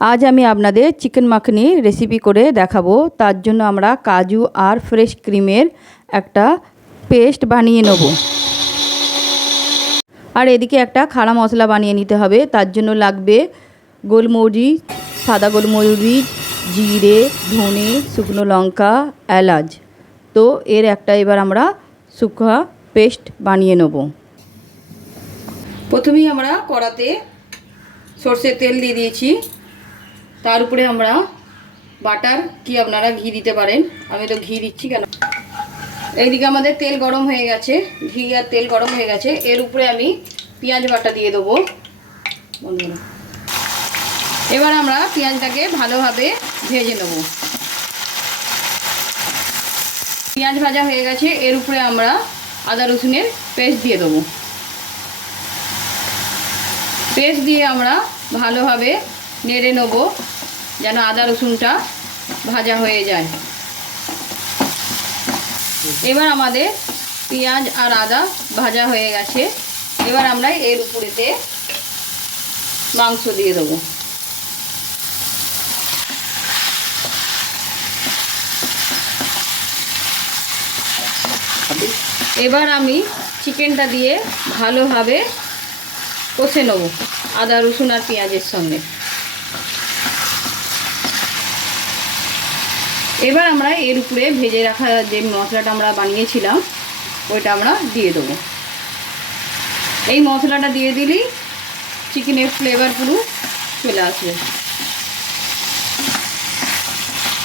আজ আমি আপনাদের চিকেন মাখনি রেসিপি করে দেখাবো। তার জন্য আমরা কাজু আর ফ্রেশ ক্রিমের একটা পেস্ট বানিয়ে নেব। আর এদিকে একটা খাড়া মশলা বানিয়ে নিতে হবে। তার জন্য লাগবে গোলমরিচ, সাদা গোলমরিচ, জিরে, ধনে, শুকনো লঙ্কা, এলাচ। তো এর একটা এবার আমরা শুকনো পেস্ট বানিয়ে নেব। প্রথমেই আমরা কড়াতে সরষের তেল দিয়ে দিয়েছি। তার উপরে আমরা বাটার কি আপনারা ঘি দিতে পারেন, আমি তো ঘি দিচ্ছি। কেন, এইদিকে আমাদের তেল গরম হয়ে গেছে, ঘি আর তেল গরম হয়ে গেছে। এর উপরে আমি পেঁয়াজ বাটা দিয়ে দেবো। এবার আমরা পেঁয়াজটাকে ভালোভাবে ভেজে নেব। পেঁয়াজ ভাজা হয়ে গেছে, এর উপরে আমরা আদা রসুনের পেস্ট দিয়ে দেবো। পেস্ট দিয়ে আমরা ভালোভাবে নেড়ে নেব যেন আদা রসুনটা ভাজা হয়ে যায়। এবার আমাদের পেঁয়াজ আর আদা ভাজা হয়ে গেছে। এবার আমরা এর উপরেতে মাংস দিয়ে দেবো। এবার আমি চিকেনটা দিয়ে ভালোভাবে কষে নেব আদা রসুন আর পেঁয়াজের সঙ্গে। এবার আমরা এর উপরে ভেজে রাখা যে মশলাটা আমরা বানিয়েছিলাম ওইটা আমরা দিয়ে দেবো। এই মশলাটা দিয়ে দিলেই চিকেনের ফ্লেভার পুরো চলে আসবে।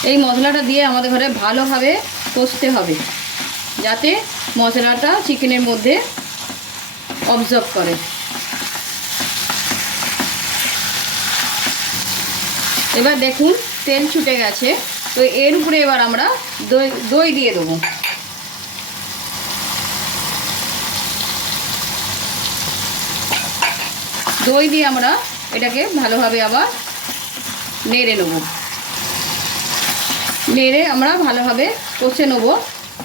এই মশলাটা দিয়ে আমাদের ঘরে ভালোভাবে কষতে হবে যাতে মশলাটা চিকেনের মধ্যে অবজর্ব করে। এবার দেখুন তেল ছুটে গেছে। তো এর উপরে এবার আমরা দই দিয়ে দেবো। দই দিয়ে আমরা এটাকে ভালোভাবে আবার নেড়ে নেব। নেড়ে আমরা ভালোভাবে কষে নেব।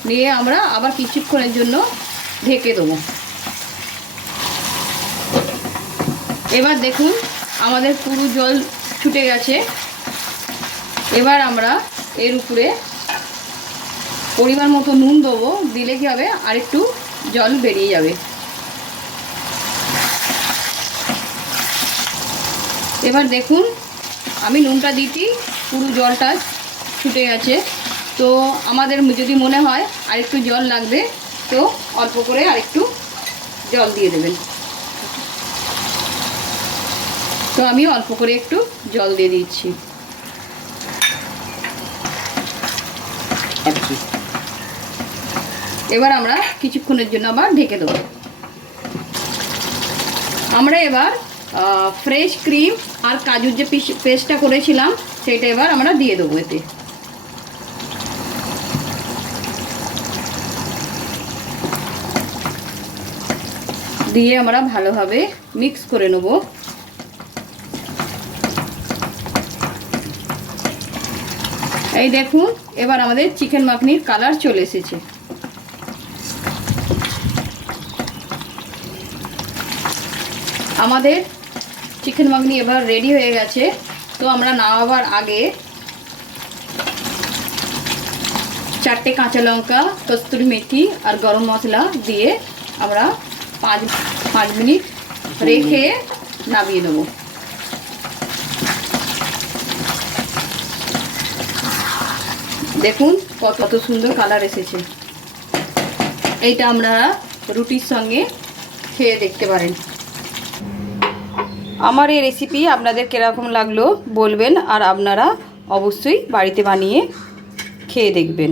নিয়ে আমরা আবার কিছুক্ষণের জন্য ঢেকে দেবো। এবার দেখুন আমাদের পুরো জল ছুটে গেছে। এবার আমরা এর উপরে পরিমাণ মতো নুন দেবো। দিলে কি হবে, আরেকটু জল বেরিয়ে যাবে। এবার দেখুন আমি নুনটা দিতে পুরো জলটা ছুটে গেছে। তো আমাদের যদি মনে হয় আরেকটু জল লাগবে তো অল্প করে আরেকটু জল দিয়ে দেবেন। তো আমি অল্প করে একটু জল দিয়ে দিচ্ছি। এবার আমরা কিছুক্ষণের জন্য আবার ঢেকে দেবো। আমরা এবার ফ্রেশ ক্রিম আর কাজুর যে পেস্টটা করেছিলাম সেটা এবার আমরা দিয়ে দেবো। এতে দিয়ে আমরা ভালোভাবে মিক্স করে নেব। এই দেখুন এবার আমাদের চিকেন মাখনির কালার চলে এসেছে। আমাদের চিকেন মাখনি এবার রেডি হয়ে গেছে। তো আমরা নামাবার আগে 4টে কাঁচা লঙ্কা, কস্তুরি মেথি আর গরম মশলা দিয়ে আমরা 5 মিনিট রেখে নামিয়ে নেব। দেখুন কত সুন্দর কালার এসেছে। এইটা আমরা রুটির সঙ্গে খেয়ে দেখতে পারেন। আমার এই রেসিপি আপনাদের কীরকম লাগলো বলবেন, আর আপনারা অবশ্যই বাড়িতে বানিয়ে খেয়ে দেখবেন।